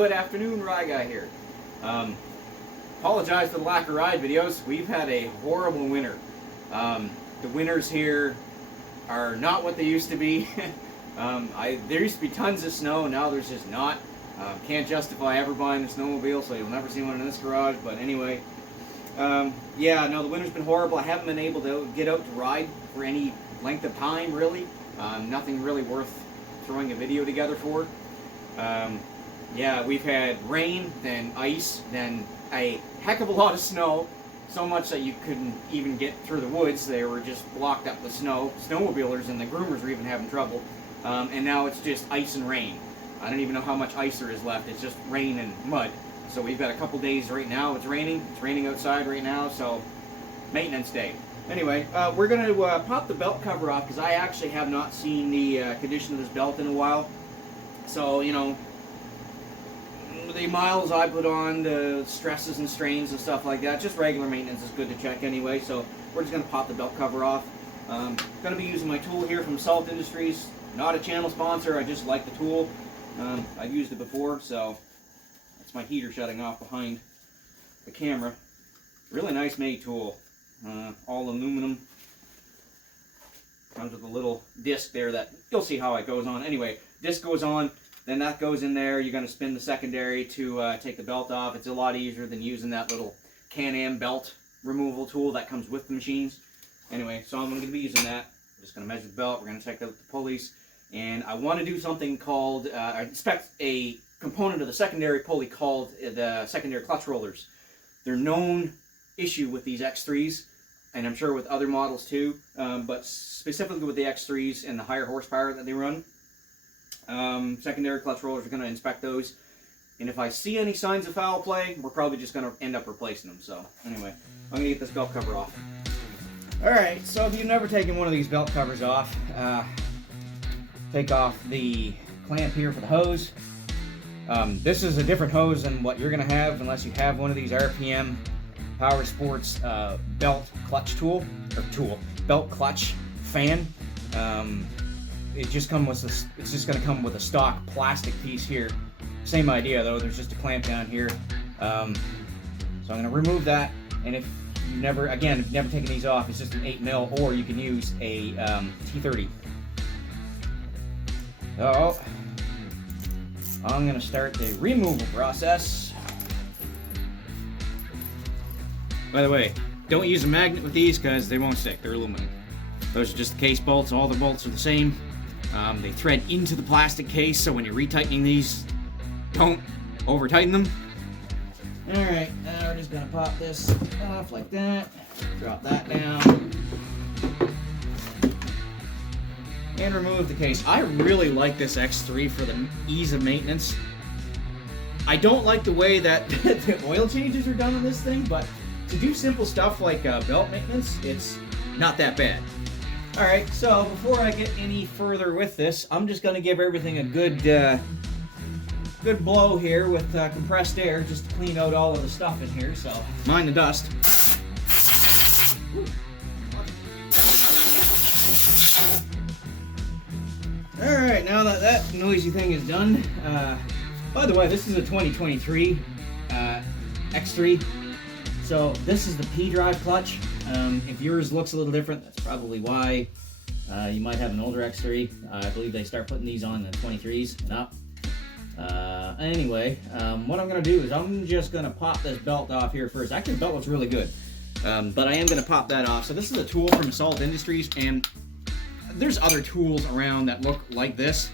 Good afternoon, Rye Guy here. Apologize for the lack of ride videos. We've had a horrible winter. The winters here are not what they used to be. There used to be tons of snow, now there's just not. Can't justify ever buying a snowmobile, so you'll never see one in this garage, but anyway. Yeah, no, the winter's been horrible. I haven't been able to get out to ride for any length of time, really. Nothing really worth throwing a video together for. Yeah, we've had rain, then ice, then a heck of a lot of snow. So much that you couldn't even get through the woods. They were just blocked up with snow. Snowmobilers and the groomers were even having trouble. And now it's just ice and rain. I don't even know how much ice there is left. It's just rain and mud. So we've got a couple days right now. It's raining. It's raining outside right now, so maintenance day. Anyway, we're going to pop the belt cover off because I actually have not seen the condition of this belt in a while. So, you know, the miles I put on, the stresses and strains and stuff like that, just regular maintenance is good to check anyway. So we're just going to pop the belt cover off. Going to be using my tool here from Salt Industries. Not a channel sponsor, I just like the tool. I've used it before, so that's my heater shutting off behind the camera. Really nice made tool. All aluminum. Comes with a little disc there that you'll see how it goes on. Anyway, disc goes on, then that goes in there. You're going to spin the secondary to take the belt off. It's a lot easier than using that little Can-Am belt removal tool that comes with the machines. Anyway, so I'm going to be using that. I'm just going to measure the belt. We're going to check out the pulleys. And I want to do something called, I inspect a component of the secondary pulley called the secondary clutch rollers. They're known issue with these X3s, and I'm sure with other models too, but specifically with the X3s and the higher horsepower that they run. Secondary clutch rollers are going to inspect those. And if I see any signs of foul play, we're probably just going to end up replacing them. So anyway, I'm going to get this belt cover off. Alright, so if you've never taken one of these belt covers off, take off the clamp here for the hose. This is a different hose than what you're going to have unless you have one of these RPM Powersports belt clutch belt clutch fan. It just comes with it's just going to come with a stock plastic piece here. Same idea though. There's just a clamp down here. So I'm going to remove that. And if you've never taken these off, it's just an 8mm, or you can use a T30. So I'm going to start the removal process. By the way, don't use a magnet with these because they won't stick. They're aluminum. Those are just the case bolts. All the bolts are the same. They thread into the plastic case, so when you're retightening these, don't over tighten them. Alright, now we're just going to pop this off like that. Drop that down. And remove the case. I really like this X3 for the ease of maintenance. I don't like the way that the oil changes are done on this thing, but to do simple stuff like belt maintenance, it's not that bad. Alright, so before I get any further with this, I'm just going to give everything a good blow here with compressed air just to clean out all of the stuff in here, so mind the dust. Ooh. Alright, now that that noisy thing is done, by the way, this is a 2023 X3, so this is the P-drive clutch. If yours looks a little different, that's probably why. You might have an older X3. I believe they start putting these on the 23s and up. Anyway, what I'm going to do is I'm just going to pop this belt off here first. Actually, the belt looks really good, but I am going to pop that off. So this is a tool from Salt Industries, and there's other tools around that look like this.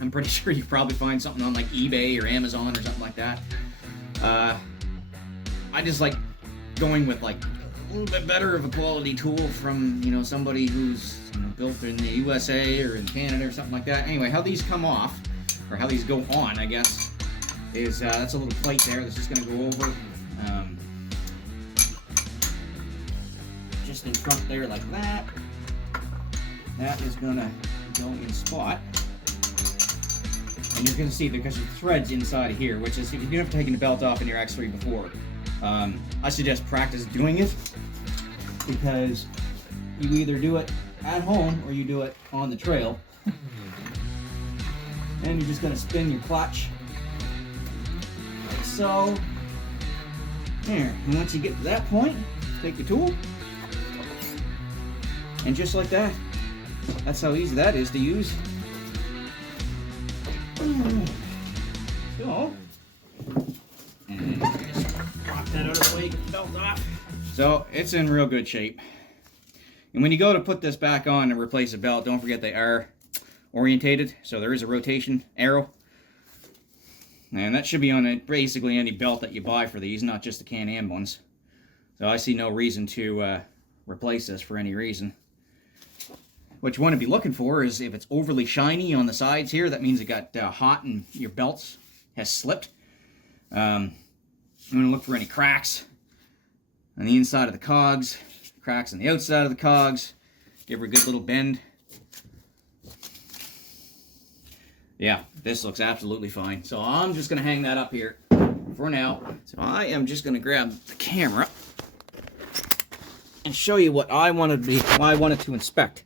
I'm pretty sure you probably find something on like eBay or Amazon or something like that. I just like going with like a little bit better of a quality tool from, you know, somebody who's, you know, built in the USA or in Canada or something like that. Anyway, how these come off, or how these go on, I guess, is that's a little plate there that's just going to go over just in front there like that. That is going to go in spot. And you're going to see, because there's threads inside of here, which is, if you've never taken the belt off in your X3 before, I suggest practice doing it, because you either do it at home or you do it on the trail. And you're just going to spin your clutch so. There, and once you get to that point, take your tool, and just like that, that's how easy that is to use. So, and just pop that out of the way, get the belt off. So, it's in real good shape. And when you go to put this back on and replace a belt, don't forget they are orientated, so there is a rotation arrow. And that should be on basically any belt that you buy for these, not just the Can-Am ones. So I see no reason to replace this for any reason. What you want to be looking for is if it's overly shiny on the sides here, that means it got hot and your belt has slipped. I'm going to look for any cracks on the inside of the cogs, cracks on the outside of the cogs, give her a good little bend. Yeah, this looks absolutely fine. So I'm just going to hang that up here for now. So I am just going to grab the camera and show you what I wanted to inspect.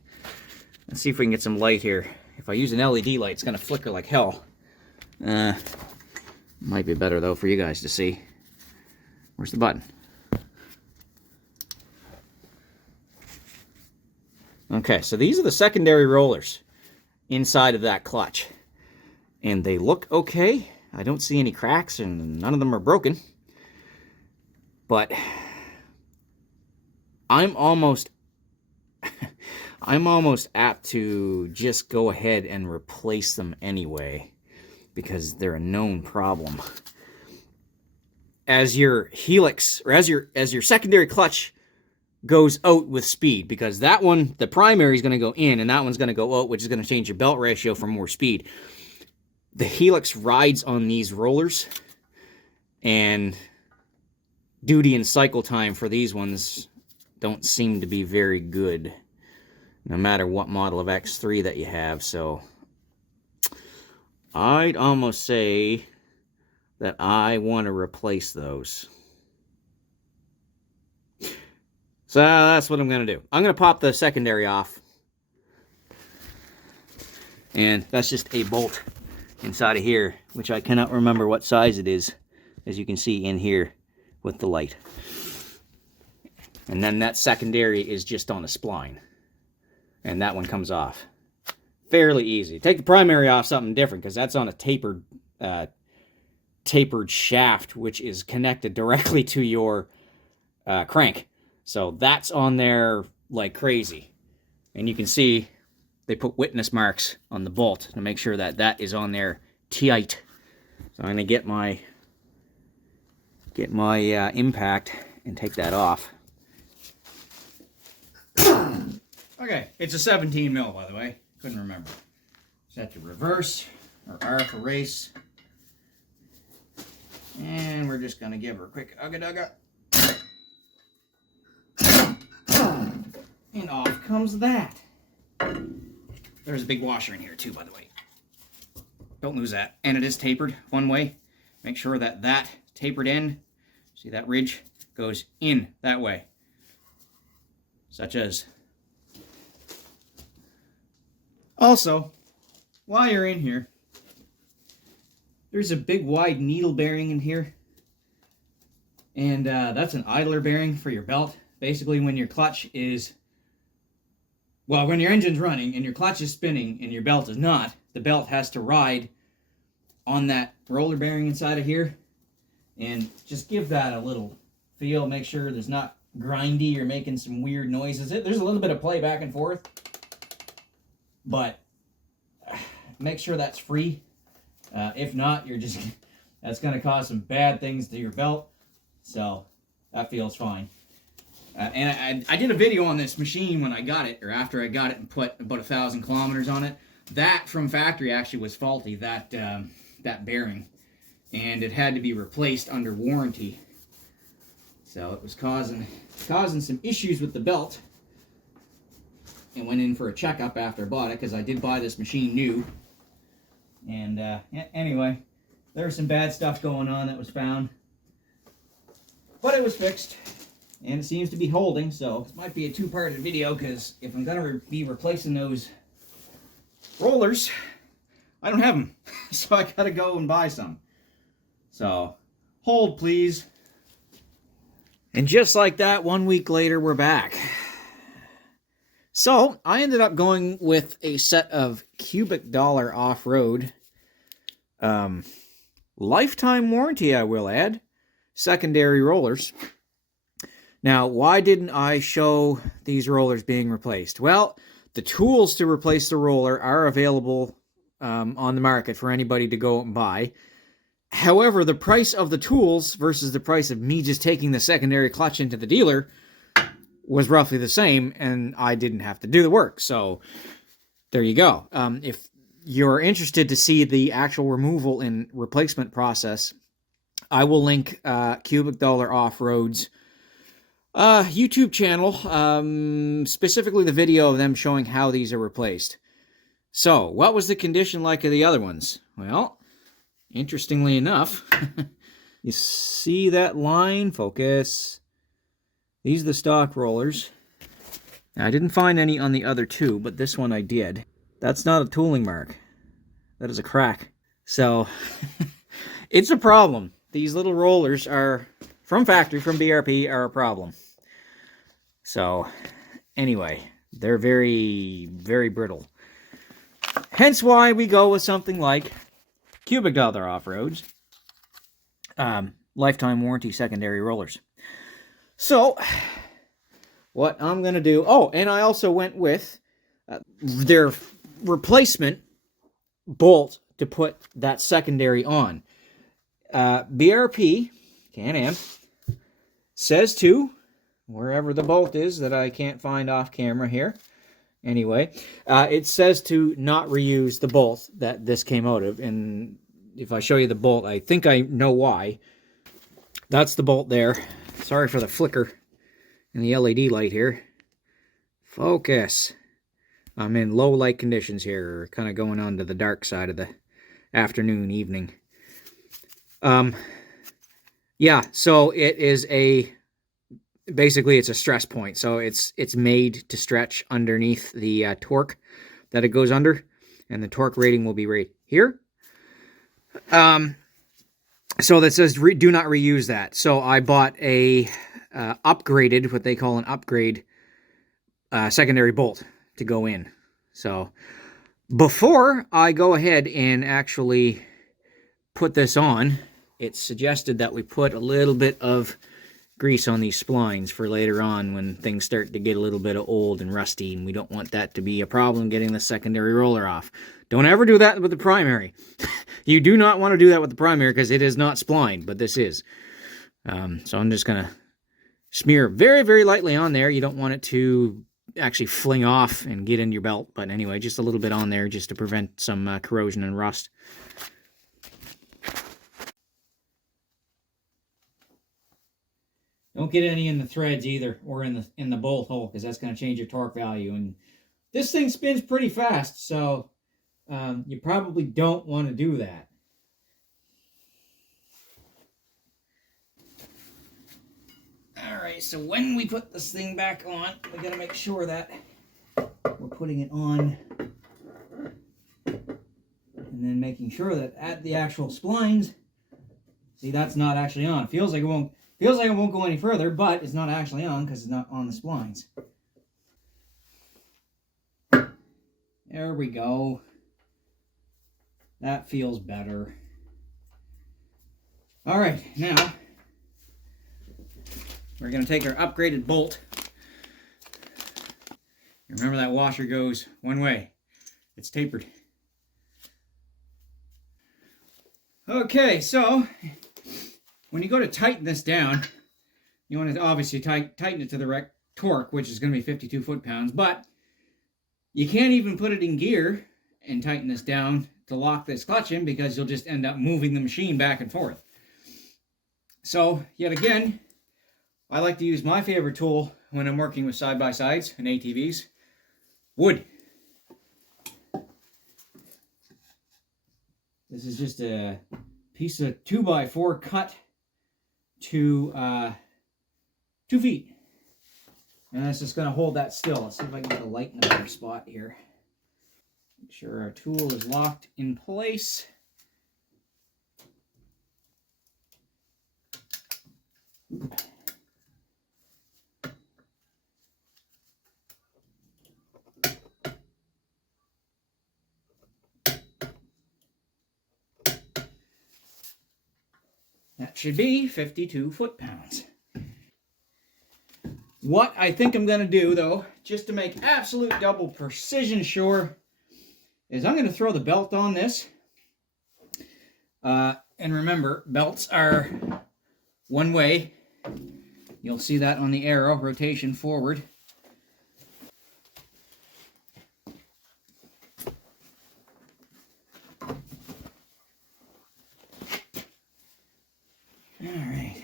Let's see if we can get some light here. If I use an LED light, it's going to flicker like hell. Might be better though for you guys to see. Where's the button? Okay, so these are the secondary rollers inside of that clutch. And they look okay. I don't see any cracks and none of them are broken. But I'm almost apt to just go ahead and replace them anyway, because they're a known problem. As your helix, or as your secondary clutch goes out with speed, because that one, the primary is going to go in and that one's going to go out, which is going to change your belt ratio for more speed. The helix rides on these rollers, and duty and cycle time for these ones don't seem to be very good, no matter what model of X3 that you have. So I'd almost say that I want to replace those. So that's what I'm going to do. I'm going to pop the secondary off, and that's just a bolt inside of here, which I cannot remember what size it is, as you can see in here with the light. And then that secondary is just on a spline, and that one comes off. Fairly easy. Take the primary off something different, because that's on a tapered shaft, which is connected directly to your crank. So that's on there like crazy. And you can see they put witness marks on the bolt to make sure that that is on there tight. So I'm going to get my impact and take that off. Okay, it's a 17 mil, by the way. Couldn't remember. Set to reverse, or R for race. And we're just going to give her a quick ugga-dugga. And off comes that. There's a big washer in here too, by the way. Don't lose that. And it is tapered one way. Make sure that that tapered end, see that ridge, goes in that way. Such as. Also, while you're in here, there's a big wide needle bearing in here. And that's an idler bearing for your belt. Basically, when your clutch is, well, when your engine's running and your clutch is spinning and your belt is not, the belt has to ride on that roller bearing inside of here. And just give that a little feel. Make sure there's not grindy or making some weird noises. There's a little bit of play back and forth, but make sure that's free. If not, that's going to cause some bad things to your belt. So that feels fine. And I did a video on this machine when I got it, or after I got it, and put about 1,000 kilometers on it. That from factory actually was faulty, that bearing, and it had to be replaced under warranty. So it was causing some issues with the belt. And went in for a checkup after I bought it, because I did buy this machine new. And anyway, there was some bad stuff going on that was found, but it was fixed. And it seems to be holding, so this might be a two-part video, because if I'm going to be replacing those rollers, I don't have them. So I got to go and buy some. So Hold, please. And just like that, 1 week later, we're back. So, I ended up going with a set of Cubic Dollar Off-Road. Lifetime warranty, I will add. Secondary rollers. Now, why didn't I show these rollers being replaced? Well, the tools to replace the roller are available on the market for anybody to go and buy. However, the price of the tools versus the price of me just taking the secondary clutch into the dealer was roughly the same, and I didn't have to do the work. So there you go. If you're interested to see the actual removal and replacement process, I will link Cubic Dollar Off-Road's YouTube channel, specifically the video of them showing how these are replaced. So, what was the condition like of the other ones? Well, interestingly enough, you see that line? Focus. These are the stock rollers. Now, I didn't find any on the other two, but this one I did. That's not a tooling mark. That is a crack. So, it's a problem. These little rollers are, from factory, from BRP, are a problem. So, anyway, they're very, very brittle. Hence why we go with something like Cubic Dollar Off-Roads. Lifetime warranty secondary rollers. So, what I'm going to do... Oh, and I also went with their replacement bolt to put that secondary on. BRP, Can-Am, says to, wherever the bolt is that I can't find off camera here. Anyway, it says to not reuse the bolt that this came out of. And if I show you the bolt, I think I know why. That's the bolt there. Sorry for the flicker in the LED light here. Focus. I'm in low light conditions here, kind of going on to the dark side of the afternoon, evening. Yeah, so it is basically it's a stress point. So it's made to stretch underneath the torque that it goes under, and the torque rating will be right here. So that says do not reuse that. So I bought a upgraded, what they call an upgrade secondary bolt to go in. So before I go ahead and actually put this on, it's suggested that we put a little bit of grease on these splines for later on when things start to get a little bit old and rusty, and we don't want that to be a problem getting the secondary roller off. Don't ever do that with the primary. You do not want to do that with the primary because it is not splined, but this is. So I'm just going to smear very, very lightly on there. You don't want it to actually fling off and get in your belt, but anyway, just a little bit on there just to prevent some corrosion and rust. Don't get any in the threads either, or in the bolt hole, because that's going to change your torque value. And this thing spins pretty fast, so you probably don't want to do that. Alright, so when we put this thing back on, we got to make sure that we're putting it on, and then making sure that at the actual splines, see, that's not actually on. Feels like it won't go any further, but it's not actually on because it's not on the splines. There we go. That feels better. All right, now we're going to take our upgraded bolt. Remember that washer goes one way. It's tapered. Okay, so when you go to tighten this down, you want to obviously tighten it to the correct torque, which is going to be 52 foot-pounds, but you can't even put it in gear and tighten this down to lock this clutch in because you'll just end up moving the machine back and forth. So, yet again, I like to use my favorite tool when I'm working with side-by-sides and ATVs, wood. This is just a piece of 2x4 cut to 2 feet. And it's just going to hold that still. Let's see if I can get a light in a better spot here. Make sure our tool is locked in place. That should be 52 foot-pounds. What I think I'm going to do, though, just to make absolute double precision sure, is I'm going to throw the belt on this. And remember, belts are one way. You'll see that on the arrow, rotation forward. All right.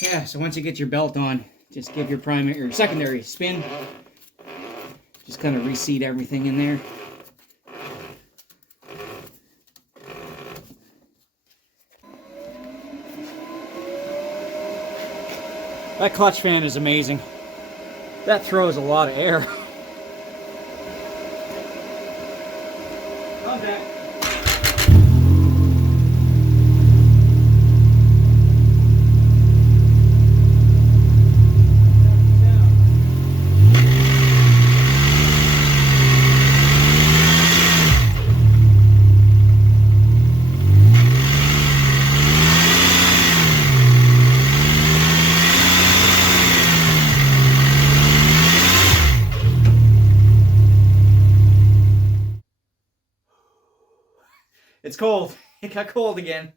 Yeah, so once you get your belt on, just give your primary or secondary spin. Just kind of reseat everything in there. That clutch fan is amazing. That throws a lot of air. Contact. It's cold. It got cold again.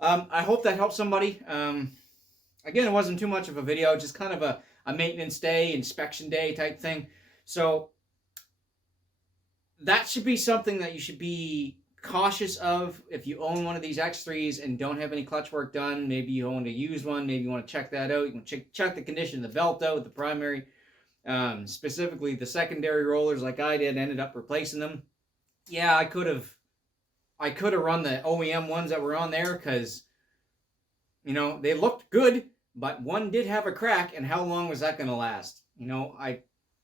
I hope that helps somebody. Again, it wasn't too much of a video, just kind of a maintenance day, inspection day type thing. So that should be something that you should be cautious of if you own one of these X3s and don't have any clutch work done. Maybe you own a used one. Maybe you want to check that out. You can check the condition of the belt out, the primary. Specifically, the secondary rollers like I did, ended up replacing them. Yeah, I could have run the OEM ones that were on there because, you know, they looked good, but one did have a crack, and how long was that going to last? You know,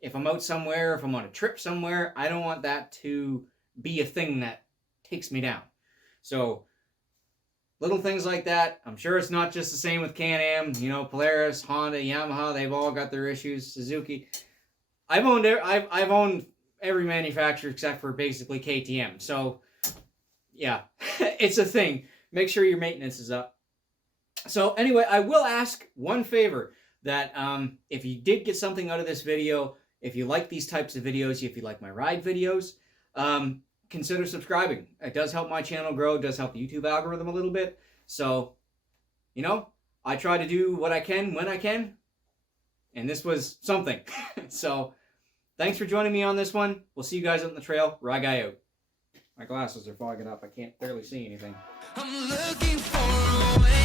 if I'm out somewhere, if I'm on a trip somewhere, I don't want that to be a thing that takes me down. So, little things like that. I'm sure it's not just the same with Can-Am. You know, Polaris, Honda, Yamaha, they've all got their issues. Suzuki. I've owned every manufacturer except for basically KTM. So, yeah, it's a thing. Make sure your maintenance is up. So anyway, I will ask one favor, that if you did get something out of this video, if you like these types of videos, if you like my ride videos, consider subscribing. It does help my channel grow. It does help the YouTube algorithm a little bit. So, you know, I try to do what I can when I can, and this was something. So, thanks for joining me on this one. We'll see you guys on the trail. Ride Guy out. My glasses are fogging up. I can't barely see anything. I'm looking for a way.